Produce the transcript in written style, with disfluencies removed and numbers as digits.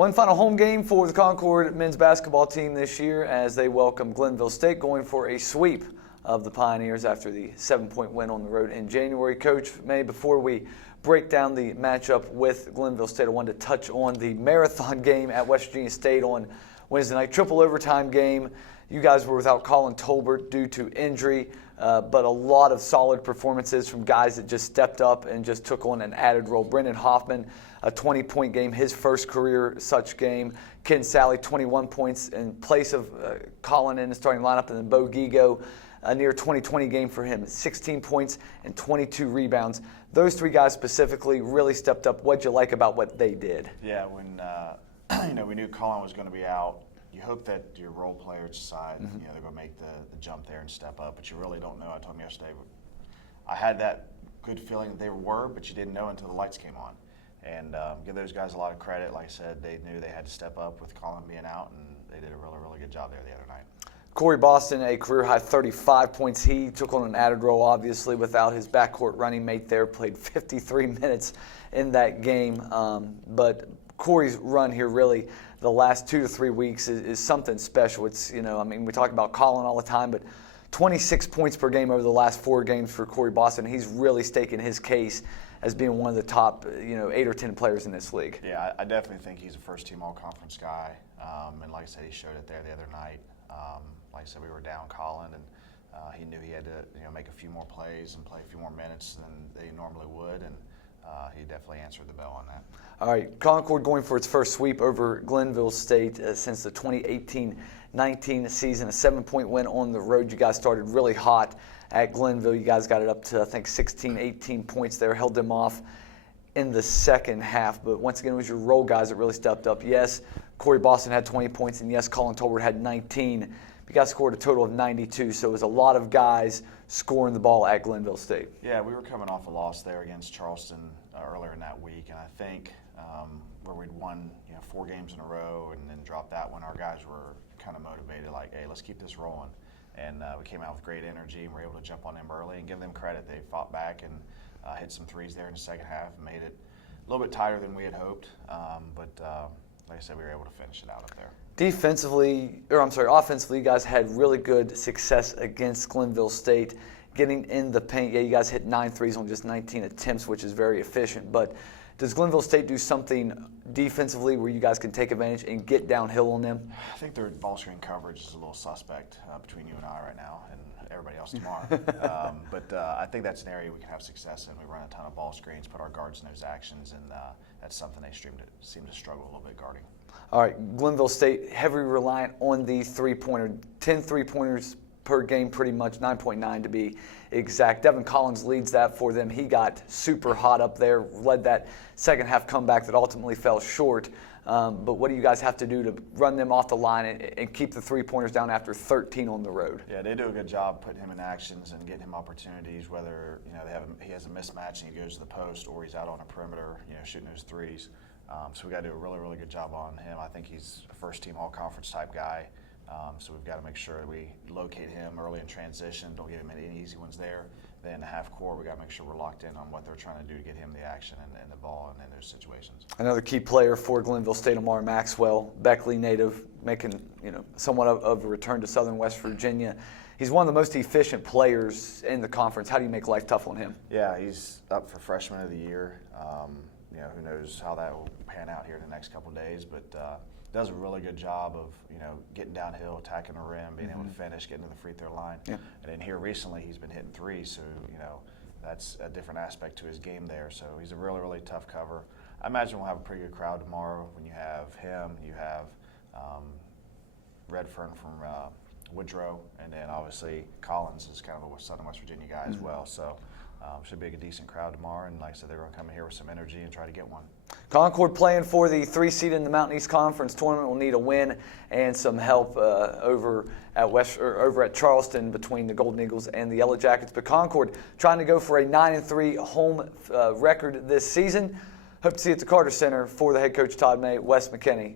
One final home game for the Concord men's basketball team this year as they welcome Glenville State, going for a sweep of the Pioneers after the 7-point win on the road in January. Coach May, before we break down the matchup with Glenville State, I wanted to touch on the marathon game at West Virginia State on Wednesday night. Triple overtime game. You guys were without Colin Tolbert due to injury, but a lot of solid performances from guys that just stepped up and just took on an added role. Brendan Hoffman, a 20-point game, his first career such game. Ken Sally, 21 points in place of Colin in the starting lineup, and then Bo Gigo, a near 2020 game for him, 16 points and 22 rebounds. Those three guys specifically really stepped up. What'd you like about what they did? Yeah, when we knew Colin was going to be out, you hope that your role players decide they're going to make the jump there and step up, but you really don't know. I told him yesterday, I had that good feeling that they were, but you didn't know until the lights came on. And give those guys a lot of credit. Like I said, they knew they had to step up with Colin being out, and they did a really, really good job there the other night. Corey Boston, a career-high 35 points. He took on an added role, obviously, without his backcourt running mate there. Played 53 minutes in that game. But Corey's run here really the last 2 to 3 weeks is something special. It's, we talk about Colin all the time, but 26 points per game over the last 4 games for Corey Boston. He's really staking his case as being one of the top, 8 or 10 players in this league. Yeah, I definitely think he's a first-team all-conference guy. And like I said, he showed it there the other night. Like I said, we were down Colin, and he knew he had to make a few more plays and play a few more minutes than they normally would, and he definitely answered the bell on that. All right, Concord going for its first sweep over Glenville State since the 2018-19 season, a 7-point win on the road. You guys started really hot at Glenville. You guys got it up to, I think, 16, 18 points there, held them off in the second half. But once again, it was your role guys that really stepped up. Yes, Corey Boston had 20 points, and yes, Colin Tolbert had 19. You guys scored a total of 92, so it was a lot of guys scoring the ball at Glenville State. Yeah, we were coming off a loss there against Charleston earlier in that week, and I think where we'd won 4 games in a row and then dropped that one, our guys were kind of motivated, like, hey, let's keep this rolling. And we came out with great energy and were able to jump on them early and give them credit. They fought back and hit some threes there in the second half and made it a little bit tighter than we had hoped, but like I said, we were able to finish it out up there. Offensively, you guys had really good success against Glenville State, getting in the paint. Yeah, you guys hit 9 threes on just 19 attempts, which is very efficient. But does Glenville State do something defensively where you guys can take advantage and get downhill on them? I think their ball screen coverage is a little suspect between you and I right now, and everybody else tomorrow. But I think that's an area we can have success in. We run a ton of ball screens, put our guards in those actions, and that's something they seem to struggle a little bit guarding. All right, Glenville State, heavily reliant on the three-pointer, 10 three-pointers per game pretty much, 9.9 to be exact. Devin Collins leads that for them. He got super hot up there, led that second half comeback that ultimately fell short. But what do you guys have to do to run them off the line and keep the three-pointers down after 13 on the road? Yeah, they do a good job putting him in actions and getting him opportunities, whether he has a mismatch and he goes to the post or he's out on a perimeter, shooting those threes. So we got to do a really, really good job on him. I think he's a first-team all-conference type guy. So we've got to make sure that we locate him early in transition. Don't give him any easy ones there. Then in the half court, we got to make sure we're locked in on what they're trying to do to get him the action and the ball and in those situations. Another key player for Glenville State, Amar Maxwell, Beckley native, making somewhat of a return to Southern West Virginia. He's one of the most efficient players in the conference. How do you make life tough on him? Yeah, he's up for Freshman of the Year. Who knows how that will pan out here in the next couple of days, but does a really good job of getting downhill, attacking the rim, being able to finish, getting to the free throw line. Yeah. And then here recently he's been hitting threes, so that's a different aspect to his game there. So he's a really, really tough cover. I imagine we'll have a pretty good crowd tomorrow when you have him, you have Redfern from Woodrow, and then obviously Collins is kind of a Southern West Virginia guy as well. So should be a decent crowd tomorrow, and like I said, they're going to come in here with some energy and try to get one. Concord playing for the 3 seed in the Mountain East Conference tournament will need a win and some help over at Charleston between the Golden Eagles and the Yellow Jackets. But Concord trying to go for a 9-3 home record this season. Hope to see you at the Carter Center. For the head coach Todd May, Wes McKinney.